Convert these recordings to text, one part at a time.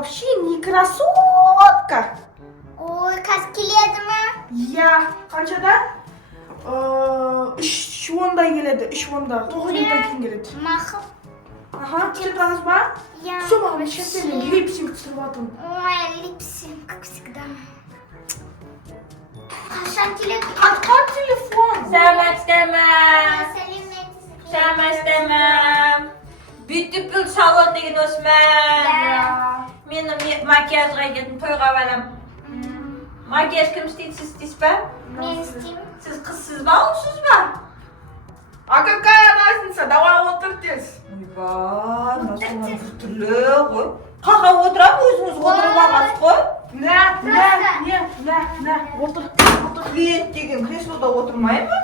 вообще не красотка. Ой, қазір келеді ма? Я қаншада? 3:10 келеді, 3:10. 9:00 кейін келеді. Мақұл. Ага, күте тұрасыз ба? Я Все, мама, сейчас я липсинг түсіріп жатырмын. Ой, липсинг, как всегда. Қашан келеді? Атқан телефон. Сәлеметсіздерме? Сәлеметсіз. Сәлеметсіздерме? Beautiful салон деген осы ма? Мені макияжға кетіп тойға барам. Макияж кім істейді, сіз істейсіз ба? Мен істеймін. Сіз қызсыз ба, ұлсыз ба? А какая разница? Давай отыр тез. Ойбай, насылған біртүрлі ғой. Қақа отырам, өзіңіз отырып алғансыз ғой. На, отыр. Клиент деген креслода отырмай ма?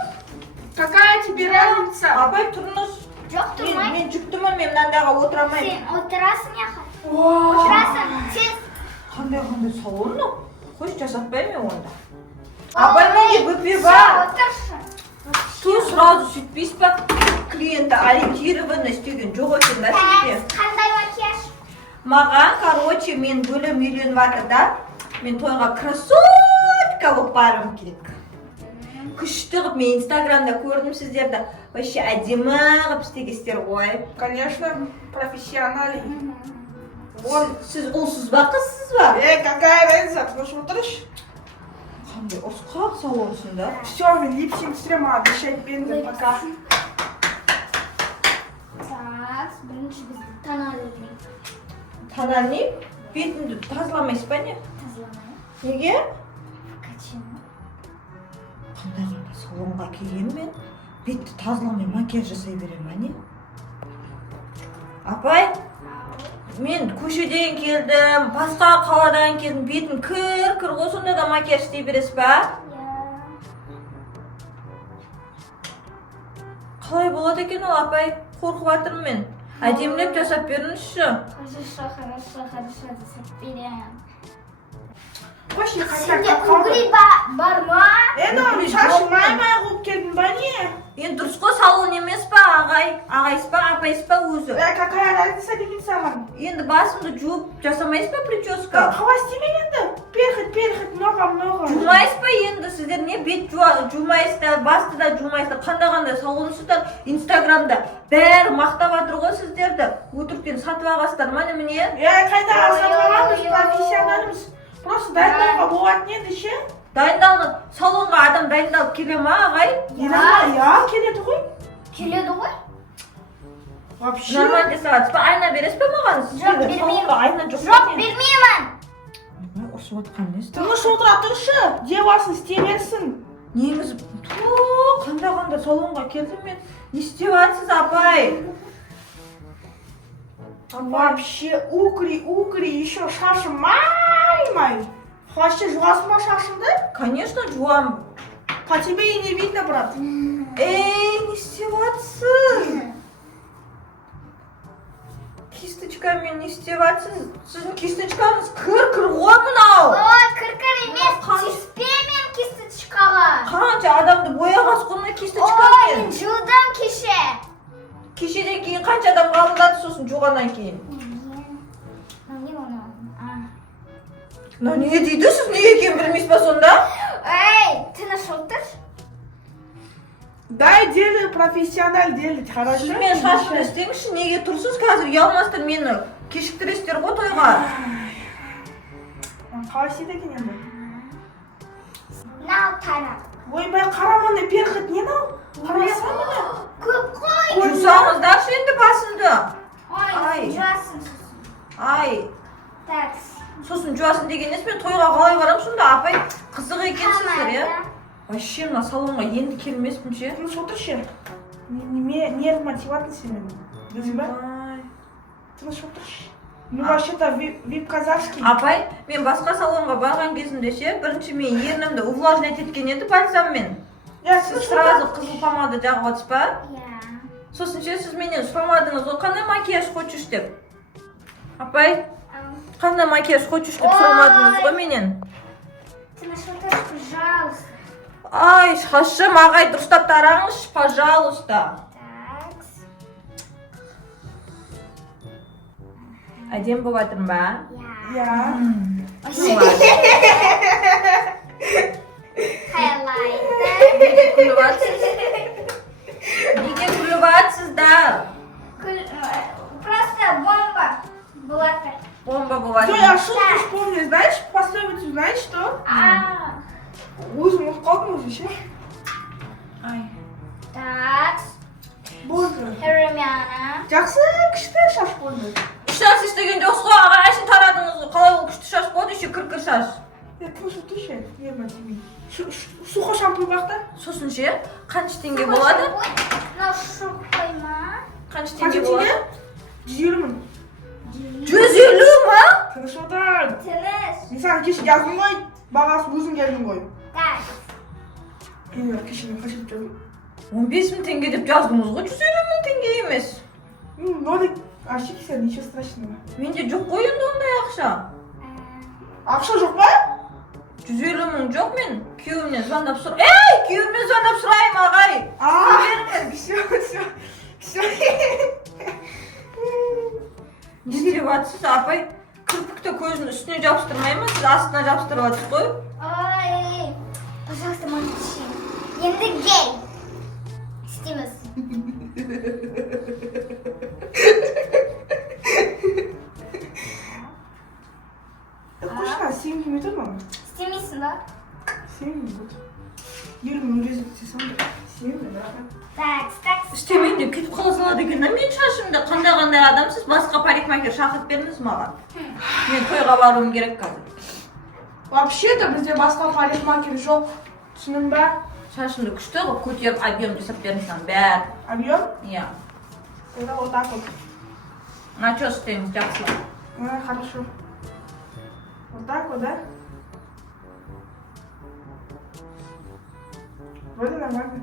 Какая тебе разница? Абай, тұрыңыз. Жоқ, тұрмай. Мен жүктімін, мен мынандағы отырамаймын. Сен отырасың яқа. Отырасың, тез. Қандай салонны? Қойшы жасатпаймын онда. Абай, менде бүпе Все, бар. отыршы. Ту сразу сөйтпейсіз ба? Клиентті ориентированность деген жоқ екен да сізде. Қандай макияж? Маған, короче, мен бөлім үйленіп жатыр да. Мен тойға красотка болып барым керек. Күшті қып, мен инстаграмда көрдім сіздерді. Вообще әдемі қып істегенсіздер ғой. Конечно, профессиональ. Сіз ұлсыз ба, қызсыз ба? Какая разница? Тыныш отырыш. Қандай ұрысқақ салонсың да. Все, мен липсинг түсіремін, обещать беріңдер, пока. Так, бірінші бізді тонады дейін. Тана не? Бетіңді тазаламайсыз ба не? Тазаламай. Неге? Качина. Қандай салонға келгенмен бетті тазаламай макияж жасай берем, не? Апай, мен көшеден келдім, басқа қаладан келдім, бетім кір ғой, сонда да макияж істей бересіз ба? Қалай болады екен ол, апай? Қорқып жатырмын мен. Әдемілеп жасап беріңізші. Хорошо, жасап берем. Қойшы, Сенде угри бар ма? Мынау шашың май-май қылып келдің ба не? Енді дұрыс қой, салон емес па, ағайсыз ба, апайсыз ба өзі? Какая разница деген саған? Енді басымды жуып жасамайсыз ба прическа? Қала істемей енді. Перхет, много. Жумайсыз ба енді сіздер не бет жумайсыздар, басты да жумайсыздар, қандай салонсыздар, инстаграмда бәрі мақтап жатыр ғой сіздерді. Өтіріктен сатып алғансыздар ма немене? Қайда сатылғанбыз, профессионалымыз. Просто дайындауға болатын еді ше? Дайындалған, салонға адам дайындалып келе ма, ағай? Я, келеді ғой. Келеді ғой? Вообще. Нормально сағат, айна бересіз ба маған? Жоқ, бермеймін. Салонға айна жоқ. Жоқ, бермеймін. Ұрсып отқан несі? Тыныш отыра тұршы, девасын істей берсін. Неңіз, қандай салонға келдім мен. Не істеп жатсыз, апай? Вообще, укри, еще шашым май-май. Вообще, жуасың ба шашыңды? Конечно, жуам. По тебе и не видно, брат. Не істеп жатсыз? Кисточкамен не істеп жатсыз? Сіздің кисточкаңыз кір ғой мынау. Ой, кір емес, тиіспеймін кисточкаға. Қанша адамды бояғансыз ғой мына Ой, кисточкамен. мен жудым кеше. Кешеден кейін қанша адам қабылдады сосын жуғаннан кейін? Не дейді, сіз неге екенін білмейсіз ба сонда? Ей, тыныш отыр. Дай делай, профессиональ делать, хорошо? Сіз мен шашымды істеңізші, неге тұрсыз қазір? Ұялмастыр мені кешіктіресіздер ғой тойға. Қалай істейді екен енді? Мынау тарап. Ойбай, қараманы перхет не мынау? Қарасаң мына. Көп қой. Жусаңыздаршы енді басымды. Ой, жуасың сосын. Ай, Так. сосын жуасын деген несі, мен тойға қалай барам сонда, апай? Қызық екенсіздер, иә? Вообще мына салонға енді келмеспін ше. Тыныш отыршы. Нерв мотивация сенің. Білдің ба? Тыныш отыршы. Ну, вообще-то вип-казахский. Апай, мен басқа салонға барған кезімде ше, бірінші мен ернімді увлажнять еткен еді бальзаммен. Сіз сразу қызыл помада жағып отырсыз ба? Сосын ше, сіз менен сұрамадыңыз, ол қандай макияж хочешь деп? Апай, қандай макияж хочешь деп сұрамадыңыз ғой менен? Тыныш отыр, пожалуйста. Ай, шашым, ағай, дұрыстап тараңызшы, пожалуйста. Так. Әдем болып жатырмын ба? Я. Ya. Highlighter. Nega kulyapsizlar? Просто бомба. Блока. Bomba bo'lyapti. Yo, я шутку вспомнил, знаешь, пословицу, знаешь что? O'zim o'qib qoldim o'zi еще. Ay. Так. Bo'ldi. Rumyana. Yaxshi, kuchli shash bo'ldi. Shas istagan jo'sqo, ag'ay shuni taradingiz. Qalay u kuchli shash bo'ldi, shu kirkir shash. Ya, просто туши, нервно тебе. Сухой шампунь бақта? So'sinchi, qancha tenge bo'ladi? No shuqayma. Qancha Qancha tenge bo'ladi? tenge? 120 ming. 150 mi? Tinch o'tir. Tinch. Inson kesh yazdim qo'y, bag'asi o'zim geldim qo'y. Так. Yo'q, keshini qo'shib qo'y. 15 ming tenge deb yozdingiz-ku, 150 ming tenge emas. Nolik, ошибся, ничего страшного. Menda yo'q qo'y endi unda yaxshi. Ақша жоқ па? 150 ming yo'q men. Kuyovimdan zvondab so'ra. Ey, kuyovimdan zvondab so'rayman, ag'ay. Всё. Ne isteyapsiz, apay? Kirpikda ko'zni ustiga jopishtirmayman, siz ostidan jopishtiryapsiz-ku. Ой, пожалуйста, молчи. Endi gay. İstemiz. Qo'shma, 7 ming o'tirmi? İstemiyorsun da. 7 ming o'tir. 20 ming desam, 7 ming rahmat. Так. İstemeyin deb ketib qolasalar deganda men shashimda qanday odamsiz, boshqa parikmaker chaqirib berdingiz menga. Men to'yga borishim kerak hozir. Вообще-то bizda boshqa parikmaker yo'q. Tushundingmi? Shashimni kuchli qilib ko'tarib объем jasab berishdan ber. Объем? Ya. Тогда вот так вот. На что стоим, yaxshi. Хорошо. Вот так вот, да? Вроде нормально.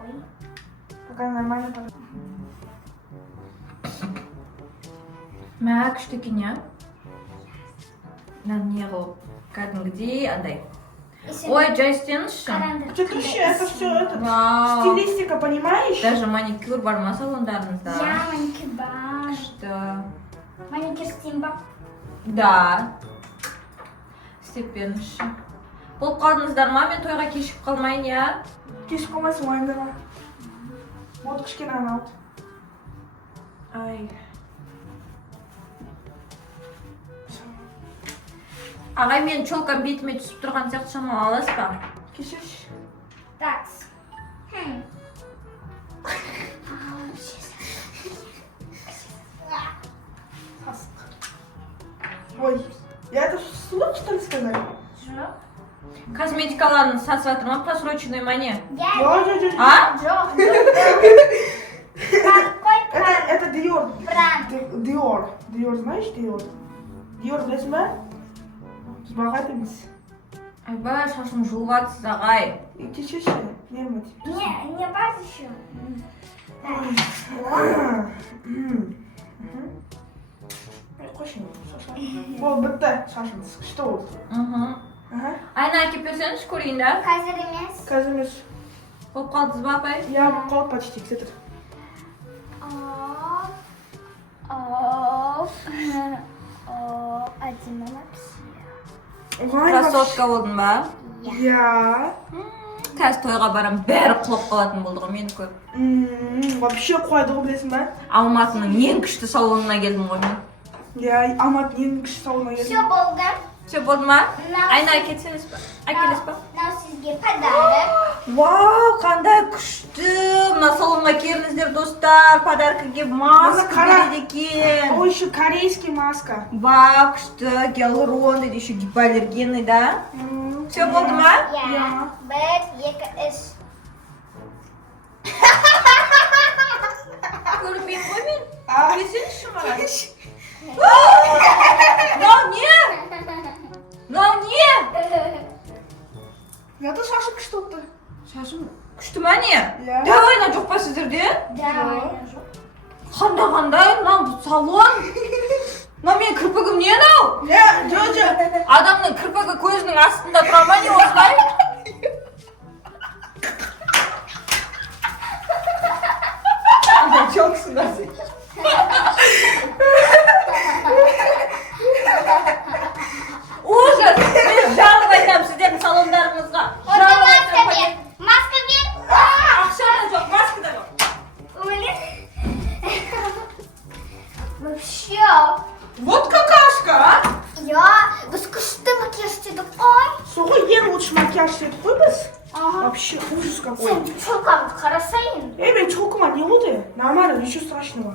Ой. Пока нормально. Ма kuchli ekan ya. Nan yig'ib kadingidek anday. Ой, joystinchi. Что ты еще? Это все это. Vau. Стилистика, понимаешь? Даже manikür borma salonlaringizda. Я маникюр бар. Что? Маникюр Стимба. Да. Степенші. Болып қалдыңыздар ма? Мен тойға кешіп қалмайын, я? Кешіп қалмайсың, уайымдама. Вот кішкене анау. Ай. Ағай, мен чолкам бетіме түсіп тұрған сияқты шамалы аласыз ба? Кешірші. Так. Ой, я это вслух, что ли, сказали? Жоқ. Косметикаларын сатып жатыр ма? Просроченный ма не? Жоқ. А? Жоқ. Какой бренд? Это Dior. Бренд. Dior, знаешь Dior? Dior білесің ба? Біз бағайды емес. Айбай, шашым жұлып жатсыз, ағай. Кешірші, нервно тебе. Не бар еще. Қойшын, шашын. Ол бітті, шашымыз. Күшті болды. Айна әкеп берсеңіз, көрейін да. Қазір емес. Қазір емес. Болып қалдыңыз ба, апай? Я қалып почти, кстати. Один вообще. Красотка болдың ба? Я. Қазір тойға барам, бәрі құлап қалатын болды ғой, мені көріп. Вообще қойды ғой білесің ба? Алматының ең күшті салонына келдім ғой мен. Я Алматының ең күшті салонына келдім. Все болды. Все болды ма? Мынау Айна әкелсеңіз ба? Әкелесіз ба? Мынау сізге подарок. Вау, қандай күшті! Мына салонға келіңіздер, достар. Подаркаға маска береді екен. Ол еще корейский маска. Вау, күшті, гиалурон дейді, еще гипоаллергенный, да? Все болды ма? Я. Бір, екі, үш. Көрінбеймін ғой мен. А, Келсеңізші маған. Мынау не? Мынау не? я-то шашы күшті отты. Шашым күшті ма не? Иә. Давайна жоқ па сіздерде? Давай. Қандай, мынау салон? Мына менің кірпігім не анау? Я, Джоджо. Адамның кірпігі көзінің астында тұра ма не осылай? Жоксың да сен. yok. Вот какашка. Ya, biz kışta makyaj dedik qo'y. So'g'i yer o'tish makiyaj dedik qo'y biz. Aha. Вообще ужас какой. Sen cho'kamni qarasang. Men cho'kman, не oldu? Нормально, ничего страшного.